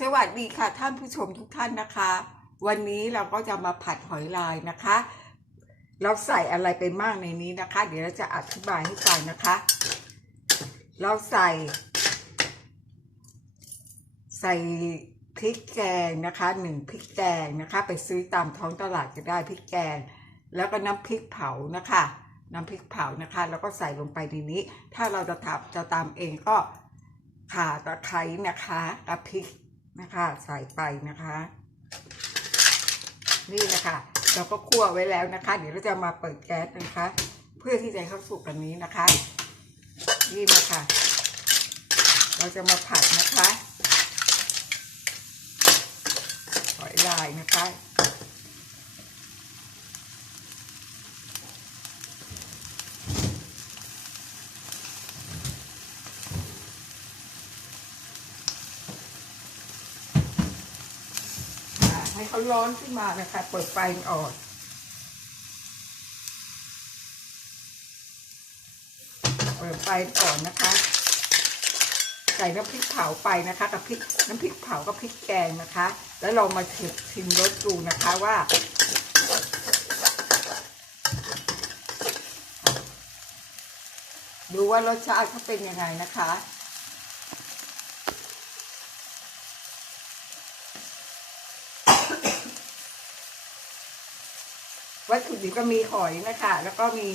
สวัสดีค่ะท่านผู้ชมทุกท่านนะคะ วันนี้เราก็จะมาผัดหอยลายนะคะ เราใส่อะไรไปมากในนี้นะคะ เดี๋ยวเราจะอธิบายให้ฟังนะคะ เราใส่ ใส่พริกแกงนะคะหนึ่งพริกแกงนะคะ ไปซื้อตามท้องตลาดก็ได้พริกแกง แล้วก็น้ำพริกเผานะคะน้ำพริกเผานะคะ แล้วก็ใส่ลงไปในนี้ ถ้าเราจะทำจะตามเองก็ข่าตะไคร้นะคะกระพริก นะคะ ใส่ไปนะคะ นี่นะคะเราก็คั่วไว้แล้วนะคะ เดี๋ยวเราจะมาเปิดแก๊สนะคะ เพื่อที่จะเข้าสุกอันนี้นะคะ นี่นะคะ เราจะมาผัดนะคะหอยลายนะคะ เขาร้อนขึ้นมานะคะ เปิดไฟอ่อนเปิดไฟก่อนนะคะ ใส่น้ำพริกเผาไปนะคะ กับพริกน้ำพริกเผากับพริกแกงนะคะ แล้วเรามาชิมชิมรสดูนะคะว่าดูว่ารสชาติเขาเป็นยังไงนะคะ วัตถุดิบก็มีหอยนะคะ แล้วก็มี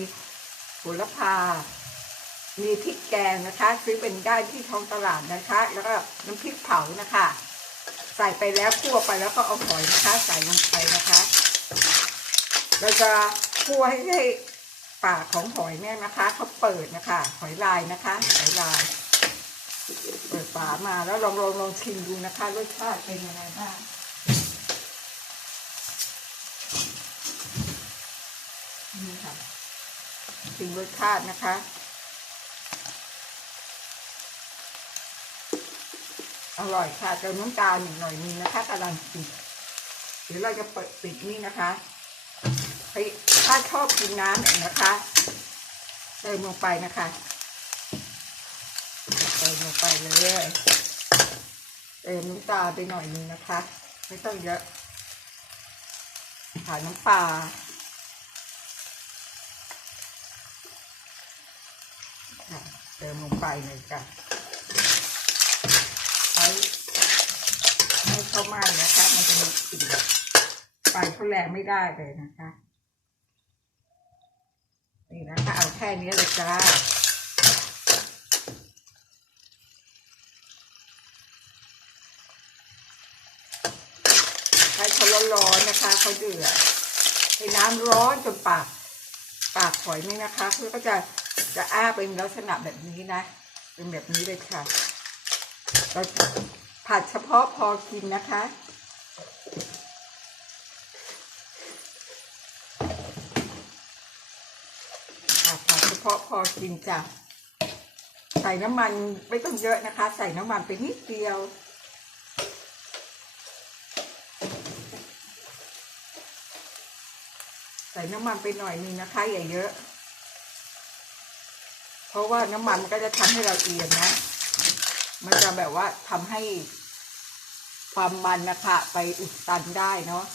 โหระพา มีพริกแกงนะคะ ซื้อเป็นได้ที่ท้องตลาดนะคะ แล้วก็น้ำพริกเผานะคะ ใส่ไปแล้วคั่วไปแล้วก็เอาหอยนะคะ ใส่ลงไปนะคะ เราจะคั่วให้ให้ปากของหอยเนี่ยนะคะเขาเปิดนะคะ หอยลายนะคะหอยลาย เปิดฝามาแล้วลองลองลองชิมดูนะคะรสชาติเป็นยังไงบ้างนี่ค่ะ ชิมรสชาตินะคะ อร่อยค่ะเติมน้ำตาลหน่อยนึงนะคะกำลังปิดเดี๋ยวเราจะเปิดปิดนี่นะคะไปถ้าชอบกินน้ำเนี่ยนะคะเติมลงไปนะคะเติมลงไปเลยเติมน้ำตาลไปหน่อยนึงนะคะ ไม่ต้องเยอะขาน้ำปลาค่ะ เติมลงไปเลยจ้ะใช้ให้เข้าไหม้นะคะ มันจะมีกลิ่นแบบไฟเขาแรงไม่ได้เลยนะคะนี่นะคะเอาแค่นี้เลยจ้าให้เขาร้อนๆนะคะเขาเดือดให้น้ำร้อนจนปาก ปากหอยนี่นะคะเขาก็จะ จะอ้าเป็นลักษณะแบบนี้นะ เป็นแบบนี้เลยค่ะเราผัดเฉพาะพอกินนะคะ ผัดเฉพาะพอกินจ้ะ ใส่น้ำมันไม่ต้องเยอะนะคะ ใส่น้ำมันไปนิดเดียวใส่น้ำมันไปหน่อยนึงนะคะอย่าเยอะ เพราะว่าน้ำมันมันก็จะทำให้เราเอียงนะ มันจะแบบว่าทำให้ความมันนะคะ ไปอุดตันได้เนาะ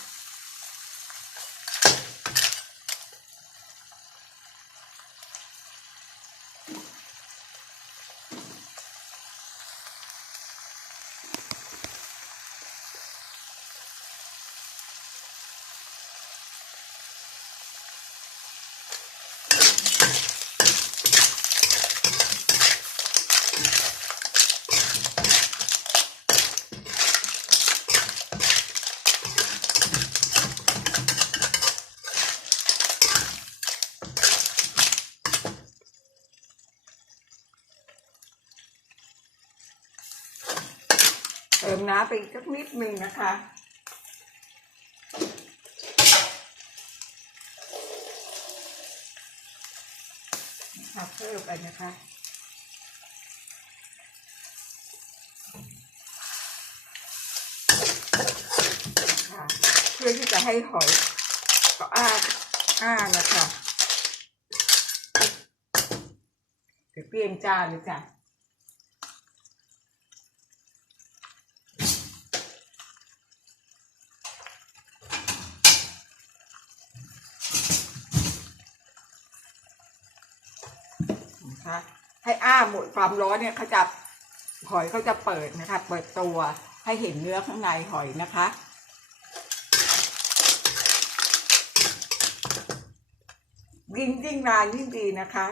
น้ำไปอีกสักนิดหนึ่งนะคะนะคะเพิ่มไปนะคะค่ะเพื่อที่จะให้หอยก็อ้าอ้านะคะเดี๋ยวเตรียมจานเลยจ้ะ นะคะให้อ้าหมดความร้อนเนี่ยเขาจะหอยเขาจะเปิดนะคะ เปิดตัวให้เห็นเนื้อข้างในหอยนะคะ ยิ่งยิ่งนานยิ่งดีนะคะ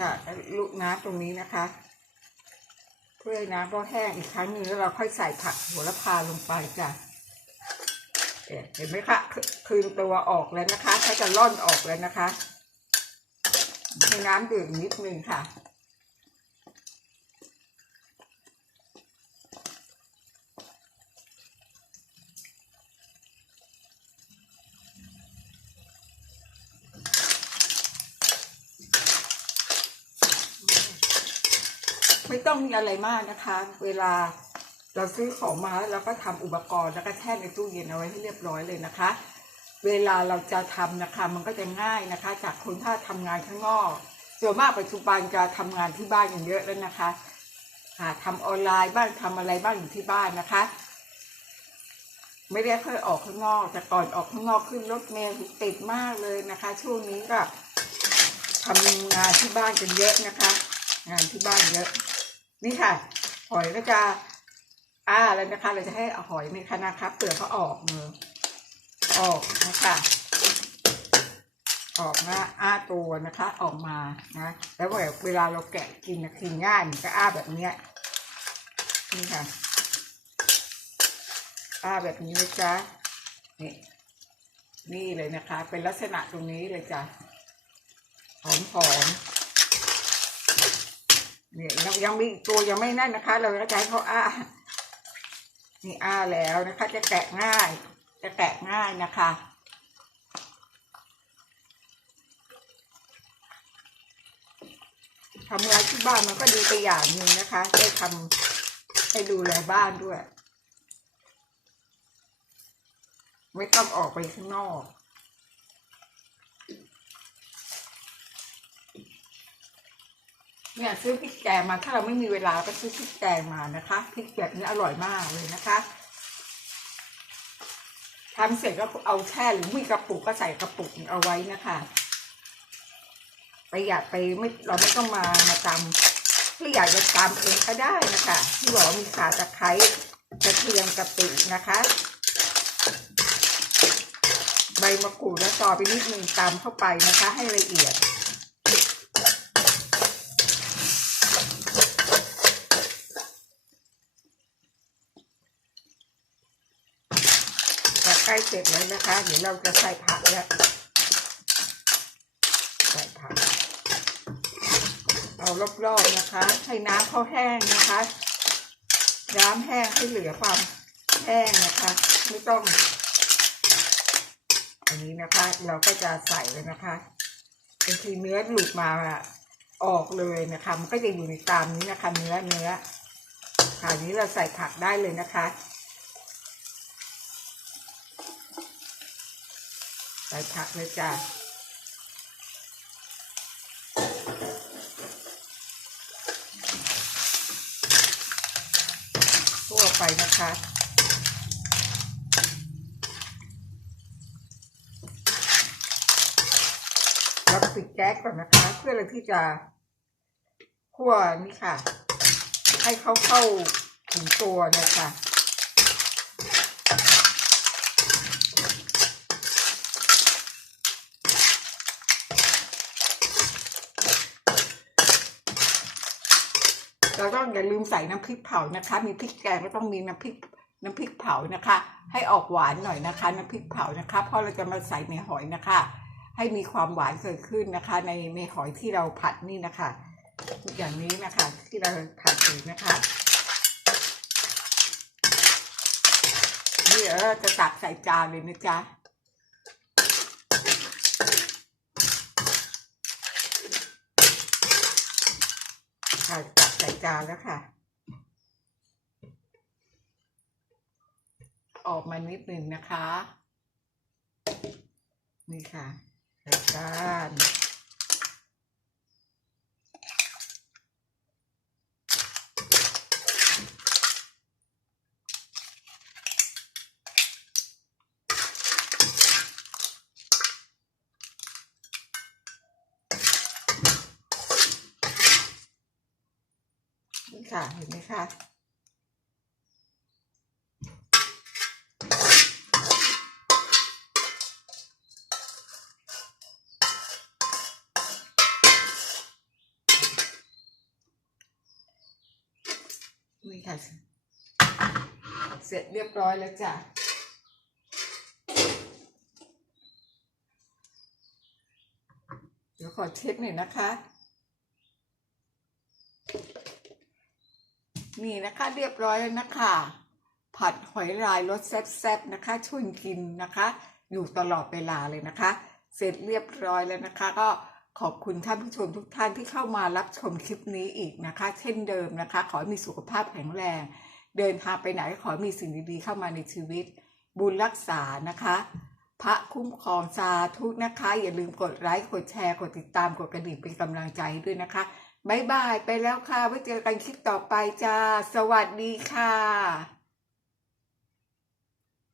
ค่ะลูกน้ำตรงนี้นะคะ เพื่อน้ำก็แห้งอีกครั้งนึงแล้วเราค่อยใส่ผักโหระพาลงไปจ้ะ เห็นไหมคะคืนตัวออกแล้วนะคะถ้าจะร่อนออกแล้วนะคะให้น้ำดื่มนิดนึงค่ะไม่ต้องมีอะไรมากนะคะ เวลา เราซื้อของมาแล้วก็ทำอุปกรณ์แล้วก็แช่ในตู้เย็นเอาไว้ให้เรียบร้อยเลยนะคะ เวลาเราจะทำนะคะ มันก็จะง่ายนะคะ จากคนถ้าทำงานข้างนอก ส่วนมากปัจจุบันจะทำงานที่บ้านอย่างเยอะแล้วนะคะหาทำออนไลน์บ้างทำอะไรบ้างอยู่ที่บ้านนะคะ ไม่ได้เคยออกข้างนอก แต่ก่อนออกข้างนอกขึ้นรถเมล์ติดมากเลยนะคะ ช่วงนี้ก็ทำงานที่บ้านกันเยอะนะคะ งานที่บ้านเยอะ นี่ค่ะหอยก็จะ อ้าแล้วนะคะ เราจะให้อหอยในคณะครับเปลือกเขาออกมือออกนะคะออกนะอ้าตัวนะคะออกมานะแล้วเวลาเราแกะกินนะกินง่ายก็อ้าแบบเนี้ยนี่ค่ะ อ้าแบบนี้นะจ๊ะนี่นี่เลยนะคะ เป็นลักษณะตรงนี้เลยจ้ะหอมหอมๆเนี่ยยังยังมีตัวยังไม่นั่นนะคะ เราก็จะให้เขาอ้า นี่อ้าแล้วนะคะ จะแกะง่าย จะแกะง่ายนะคะ ทำงานที่บ้านมันก็ดีไปอย่างหนึ่งนะคะ ได้ทำให้ดูแลบ้านด้วย ไม่ต้องออกไปข้างนอก เนี่ยซื้อพริกแกงมาถ้าเราไม่มีเวลาก็ซื้อพริกแกงมานะคะพริกแบบนี้อร่อยมากเลยนะคะทำเสร็จก็เอาแช่หรือมีกระปุกก็ใส่กระปุกเอาไว้นะคะประหยัดไปไม่เราไม่ต้องมามาตำที่อยากจะตำเองก็ได้นะคะที่บอกว่ามีขาตะไคร้กระเทียมกระปินะคะ ใบมะกรูดแล้วต่อไปนิดนึงตำเข้าไปนะคะ ให้ละเอียด จะใกล้ เสร็จแล้วนะคะ เดี๋ยวเราจะใส่ผักแล้วใส่ผัก เอารอบๆนะคะ ให้น้ำเขาแห้งนะคะ น้ำแห้งให้เหลือความแห้งนะคะ ไม่ต้อง อันนี้นะคะ เราก็จะใส่เลยนะคะบางทีเนื้อหลุดมาออกเลยนะคะ มันก็จะอยู่ในตามนี้นะคะ เนื้อเนื้อคราวนี้เราใส่ผักได้เลยนะคะ ใส่ผักเลยจ้ะทั่วไปนะคะเราปิดแก๊สก่อนนะคะ เพื่อเราที่จะคั่วนี่ค่ะ ให้เขาเข้าถึงตัวเนี่ยค่ะ เราต้องอย่าลืมใส่น้ำพริกเผานะคะ มีพริกแกงก็ต้องมีน้ำพริกน้ำพริกเผานะคะ ให้ออกหวานหน่อยนะคะน้ำพริกเผานะคะเพราะเราจะมาใส่ในหอยนะคะ ให้มีความหวานเกิดขึ้นนะคะ ในในหอยที่เราผัดนี่นะคะ อย่างนี้นะคะที่เราผัดอยู่นะคะนี่เออจะตักใส่จานเลยนะจ๊ะค่ะ ใส่จานแล้วค่ะ ออกมานิดหนึ่งนะคะ นี่ค่ะใส่จาน ค่ะเห็นไหมคะนี่ค่ะ เสร็จเรียบร้อยแล้วจ้ะเดี๋ยวขอเช็ดหน่อยนะคะ นี่นะคะเรียบร้อยแล้วนะคะ ผัดหอยลายรสแซ่บๆนะคะชวนกินนะคะ อยู่ตลอดเวลาเลยนะคะ เสร็จเรียบร้อยแล้วนะคะ ก็ขอบคุณท่านผู้ชมทุกท่านที่เข้ามารับชมคลิปนี้อีกนะคะ เช่นเดิมนะคะ ขอให้มีสุขภาพแข็งแรง เดินทางไปไหนขอให้มีสิ่งดีๆเข้ามาในชีวิต บุญรักษานะคะ พระคุ้มครองสาธุนะคะ อย่าลืมกดไลค์กดแชร์กดติดตามกดกระดิ่งเป็นกำลังใจด้วยนะคะ บายบายไปแล้วค่ะไว้เจอกันคลิปต่อไปจ้า สวัสดีค่ะ